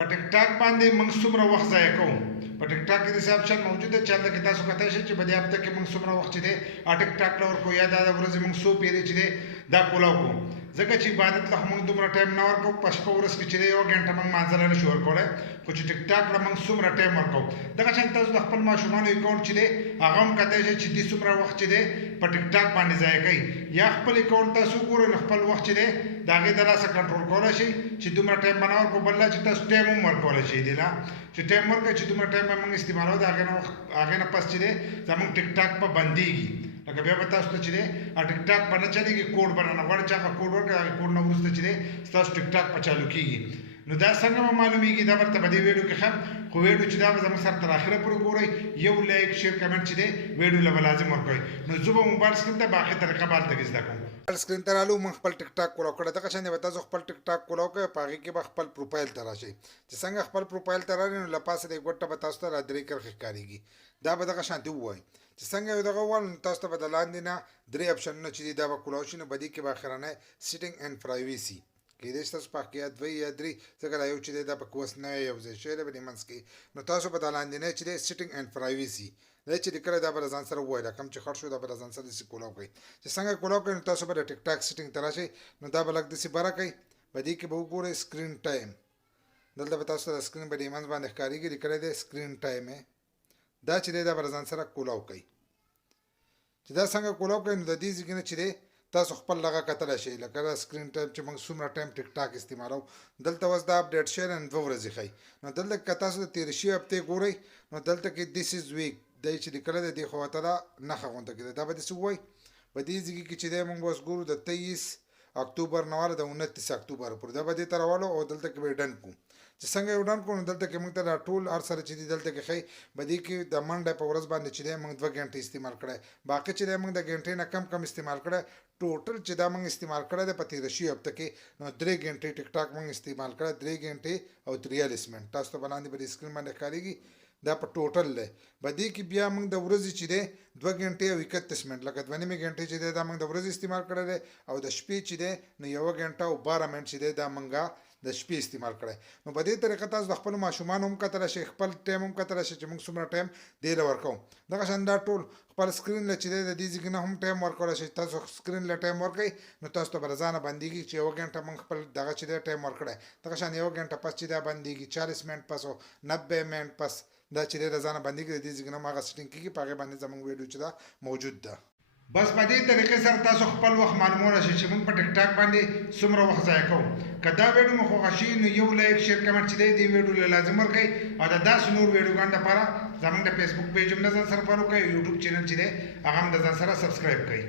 په ټیک ټاک باندې موږ څومره وخت ضایع کوو. په ټیک ټاک کې داسې آپشن موجود دی چې هلته کې تاسو کتای شئ چې په دې هفته کې موږ څومره وخت چې دی ټیک ټاک ته ورکوو یا دا د ورځې موږ څو پیرې چې دی دا کولاو کوو. ځکه چې عبادت له موږ دومره ټایم نه ورکوو. په شپه ورځ کې چې دی 1 ګنټه موږ مانځلی نه شو ورکولی، خو چې ټیک ټاک له موږ څومره ټایم ورکوو. دغه شان تاسو د خپل ماشومانو اکاونټ چې دی هغه هم کتای شئ چې دوی څومره وخت چې دی په ټیک ټاک باندې ضایع کوي. یا خپل اکاونټ تاسو ګورئ نو خپل وخت چې دی د هغې د لاسه کنټرول کولی شئ چې دومره ټایم به نه ورکوو، بل دا چې تاسو ټایم هم ورکولی شئ دی نه چې ټایم ورکړئ چې دومره ټایم به موږ استعمالوو، د هغې نه پس چې دی زموږ ټیک ټاک به بندېږي. لکه بیا به تاسو ته چې دی ټیک ټاک به نه چلېږي، کوډ به نه غواړي چې هغه کوډ ورکړئ، هغې کوډ نه وروسته چې دی ستاسو ټیک ټاک به چالو کېږي. نو دا څنګه به معلومیږي دا درته په دې ویډیو کې ښیم، خو ویډیو چې دا به زموږ سره تر اخره پورې ګورئ. یو لایک شیر کمنټ چې دی ویډیو له به لازم ورکوئ. نو زه به موبایل سکرین ته باقي طریقه به هلته کې زده کوم. موبایل سکرین ته رالو، موږ خپل ټیک ټاک کولاو کړی. دغه شانې به تاسو خپل ټیک ټاک کولاو کوئ، په هغې کې به خپل پروفایل ته راشئ. چې څنګه خپل پروفایل ته رالئ نو له پاسه د ګوټه به تاسو ته را 3 کرښې ښکارېږي. دا به دغه شانتې ووایي چې څنګه یو دغه ووایل نو تاسو ته به د لاندې نه 3 اپشنونه چې دي دا به کولاو شي. نو په دې کې به اخرنی سیټینګ اینډ پرایویسي کېدای شي تاسو په هغې کې یا 2 یا 3 ځکه دا یو چې دی دا په کې اوس نوی یو ځای شوی دی په دې منځ کې. نو تاسو به د لاندېنی چې دی سیټینګ اینډ پرایویسي دا چې لیکلی دا به له ځان سره ووایي، دا کوم چې خړ شو دا به له ځان سره داسې کولاو کوئ. چې څنګه کولاو کوئ نو تاسو به د ټیک ټاک سیټینګ ته راشئ. نو دا به لږ داسې بره کوئ. په دې کې به وګورئ سکرین ټایم، دلته به تاسو ته د سکرین په دې منځ باندې ښکارېږي لیکلی دی سکرین ټایم دا چې دی دا به له ځان سره کولاو کوئ. چې دا څنګه کولاو کوئ نو د دې ځای نه چې دی تاسو خپل لغه کتلی شئ لکه دا سکرین ټایم چې موږ څومره ټایم ټیک ټاک استعمالوو. دلته اوس دا اپډیټ شوی دی نو 2 ورځې ښایي. نو دلته که تاسو د تېرې شوي هفتې ګورئ نو دلته کې دیس از ویک دی چې لیکلی دی دې خواته دا نښه غونته کېده دا به داسې ووایي. په دې ځای کې چې دی موږ اوس ګورو د 23 اکتوبر نه واله د 29 اکتوبر پورې دا به دې ته راولو او دلته کې به یې ډن کړو. چې څنګه یې ډن کړو نو دلته کې موږ ته دا ټول هر سره چې دي دلته کې ښایي. په دې کې د منډه په ورځ باندې چې دی موږ 2 ګنټې استعمال کړی، باقي چې دی موږ د ګنټې نه کم استعمال کړی. ټوټل چې دا موږ استعمال کړی دی په تېره شوي هفته کې نو 3 ګنټې ټیک ټاک موږ استعمال کړی، 3 ګنټې او 43 منټ. تاسو ته به لاندې په دې سکرین باندې ښکارېږي دا په ټوټل دی. په دې کې بیا موږ د ورځې چې دی 2 ګنټې او 31 منټ لکه 2 نیمې ګنټې چې دی دا موږ د ورځې استعمال کړی دی، او د شپې چې دی نو 1 ګنټه او 12 منټ چې دی دا موږ د شپې استعمال کړی. نو په دې طریقه تاسو د خپلو ماشومانو هم کتلی شئ، خپل ټایم هم کتلی شئ چې موږ څومره ټایم دې له ورکوو. دغه شان دا ټول خپل سکرین له چې دی د دې ځای نه هم ټایم ورکولی شئ. تاسو سکرین له ټایم ورکوئ نو تاسو ته به له ځانه بندېږي چې 1 ګنټه موږ خپل دغه چې دی ټایم ورکړی. دغه شان 1 ګنټه پس چې دا بندېږي 40 منټ پس او 90 منټ پس دا چې دی له ځانه بندېږي. د دې ځای نه هم هغه سیټینګ کېږي، په هغې باندې زموږ ویډیو چې دا موجود ده. بس په دې طریقې سره تاسو خپل وخت معلومولی شئ چې موږ په ټیک ټاک باندې څومره وخت ضایع کوو. که دا ویډیو مو خوښه شي نو یو لایک شیر کمنټ چې دی دې ویډیو له لازم ورکړئ، او د داسې نور ویډیوګانو لپاره زموږ د فیسبوک پیج هم د ځان سره فالو کړئ، یوټیوب چینل چې دی هغه هم د ځان سره سبسکرایب کړئ.